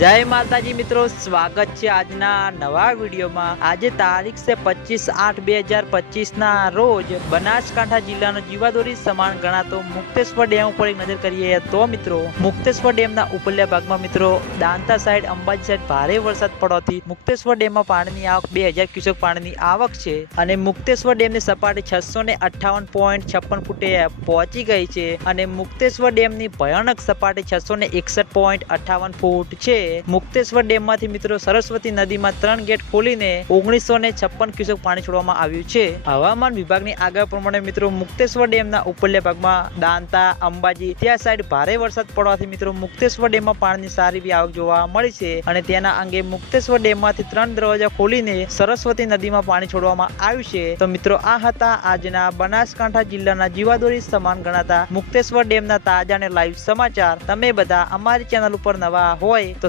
જય માતાજી મિત્રો, સ્વાગત છે આજના નવા વિડીયોમાં. આજે તારીખ છે પચીસ આઠ બે હજાર પચીસ ના રોજ બનાસકાંઠા જિલ્લાનો જીવાદોરી સમાન ગણાતો મુક્તેશ્વર ડેમ ઉપર એક નજર કરીએ તો મિત્રો, મુક્તેશ્વર ડેમના ઉપરલા ભાગમાં મિત્રો, દાંતા સાઈડ, અંબાજી સાઈડ ભારે વરસાદ પડવાથી મુક્તેશ્વર ડેમમાં પાણીની આવક બે હજાર ક્યુસેક પાણીની આવક છે અને મુક્તેશ્વર ડેમની સપાટી છસો ને અઠ્ઠાવન પોઈન્ટ છપ્પન ફૂટે પહોંચી ગઈ છે અને મુક્તેશ્વર ડેમની ભયાનક સપાટી છસો ને એકસઠ પોઈન્ટ અઠ્ઠાવન ફૂટ છે. મુક્તેશ્વર ડેમમાંથી મિત્રો સરસ્વતી નદીમાં ત્રણ ગેટ ખોલીને ઓગણીસો ક્યુસેક પાણી છોડવામાં આવ્યું છે. હવામાન વિભાગની આગળ પ્રમાણે મિત્રો મુક્તેશ્વર ડેમના ઉપરલા ભાગમાં દાંતા, અંબાજી ત્યાં સાઈડ ભારે વરસાદ પડવાથી મિત્રો મુક્તેશ્વર ડેમમાં પાણીની સારી એવી આવક જોવા મળી છે અને તેના અંગે મુક્તેશ્વર ડેમમાંથી ત્રણ દરવાજા ખોલીને સરસ્વતી નદીમાં પાણી છોડવામાં આવ્યું છે. તો મિત્રો આ હતા આજના બનાસકાંઠા જિલ્લાના જીવાદોરી સમાન ગણાતા મુક્તેશ્વર ડેમના તાજા અને લાઈવ સમાચાર. તમે બધા અમારી ચેનલ ઉપર નવા હોય તો